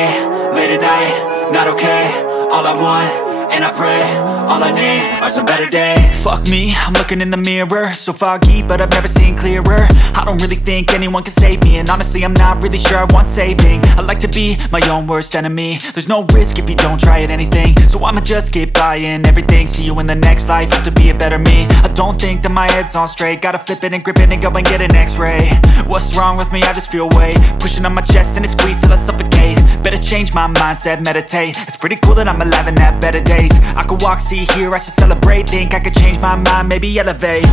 day, late at night, not okay. All I want, and I pray, all I need are some better days. Fuck me, I'm looking in the mirror, so foggy, but I've never seen clearer. I don't really think anyone can save me, and honestly I'm not really sure I want saving. I like to be my own worst enemy. There's no risk if you don't try at anything, so I'ma just keep buying everything. See you in the next life, have to be a better me. I don't think that my head's on straight, gotta flip it and grip it and go and get an x-ray. What's wrong with me? I just feel weight pushing on my chest and it squeezes till I suffocate. Better change my mindset, meditate. It's pretty cool that I'm alive and have better days. I could walk, see, hear, I should celebrate. Think I could change my mind, maybe elevate.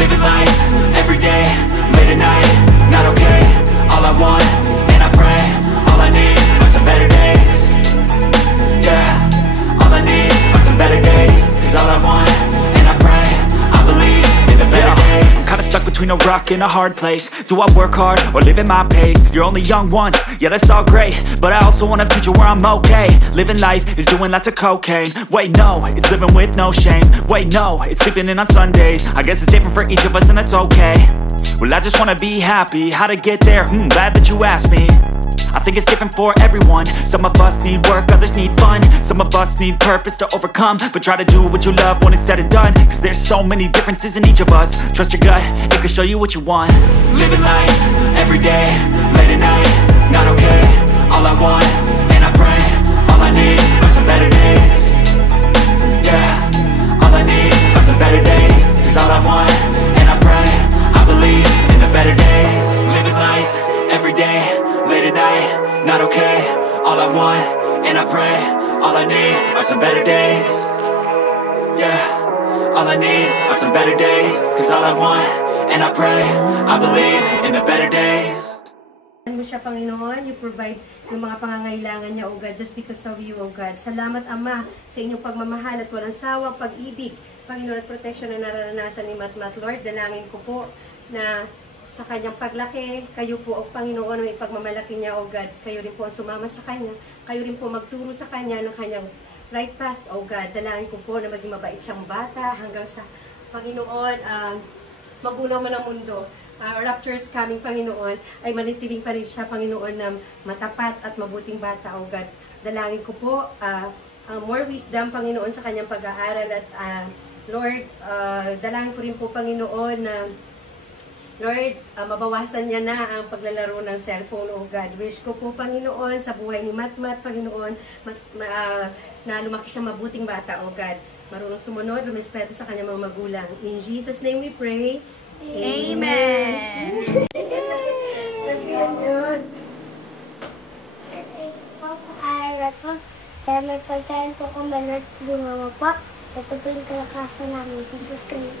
Living life, every day, late at night, not okay. All I want, and I pray, all I need are some better days. Yeah, all I need are some better days. Cause all I want, and I pray, I believe in the better days. I'm kinda stuck between a rock and a hard place. Do I work hard, or live at my pace? You're only young once, yeah that's all great, but I also want a future where I'm okay. Living life is doing lots of cocaine. Wait no, it's living with no shame. Wait no, it's sleeping in on Sundays. I guess it's different for each of us and that's okay. Well I just wanna be happy, how to get there? Glad that you asked me. I think it's different for everyone. Some of us need work, others need fun. Some of us need purpose to overcome. But try to do what you love when it's said and done. Cause there's so many differences in each of us. Trust your gut, it can show you what you want. Living life, every day, late at night, not okay. All I want, and I pray, all I need are some better days. Yeah, all I need are some better days. Cause all I want, and I pray, I believe in the better days. Living life, every day, late at night, not okay. All I want, and I pray, all I need are some better days. Yeah, all I need are some better days. Cause all I want, and I pray, I believe in the better days. Mo siya, Panginoon, you provide yung mga pangangailangan niya, O God, just because of you, O God. Salamat, Ama, sa inyong pagmamahal at walang sawang pag-ibig, Panginoon, at protection na naranasan ni Matmat. Lord, dalangin ko po na sa kanyang paglaki, kayo po, O Panginoon, may pagmamalaki niya, O God. Kayo rin po ang sumama sa kanya. Kayo rin po magturo sa kanya ng kanyang right path, O God. Dalangin ko po na maging mabait siyang bata hanggang sa, Panginoon, magulang man ang mundo. Raptures coming, Panginoon, ay manitiling pa rin siya, Panginoon, na matapat at mabuting bata, O God. Dalangin ko po, more wisdom, Panginoon, sa kanyang pag-aaral at, Lord, dalangin ko rin po, Panginoon, na Lord, mabawasan niya na ang paglalaro ng cellphone, O God. Wish ko po, Panginoon, sa buhay ni Matmat, Panginoon, na lumaki siya mabuting bata, O God. Marunong sumunod, rumispeto sa kanyang mga magulang. In Jesus' name we pray. Amen. Po sa araw ko, kaya may pagkain po kung manood bunga po. Ito po yung kalakasan namin. Jesus Christ.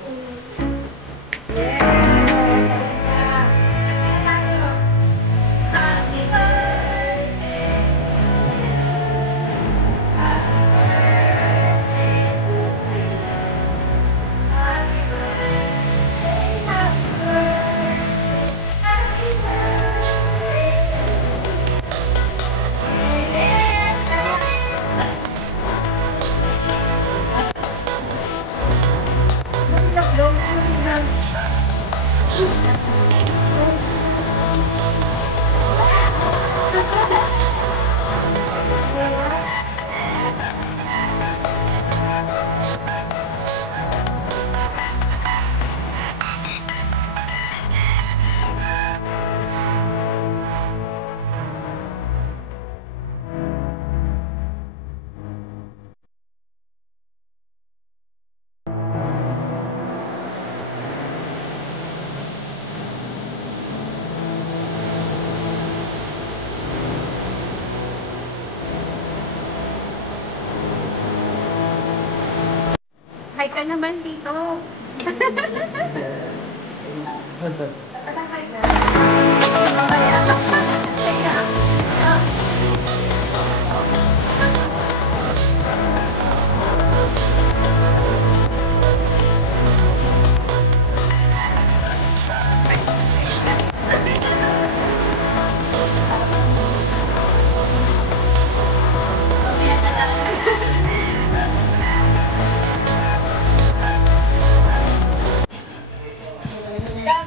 Hi ka naman dito.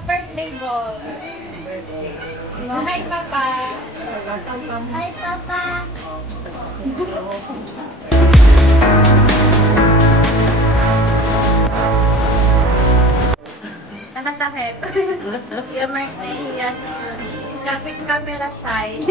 Birthday boy. Hi, Papa. Nakatakip. Yung Mark na iyan. Kapit camera shy.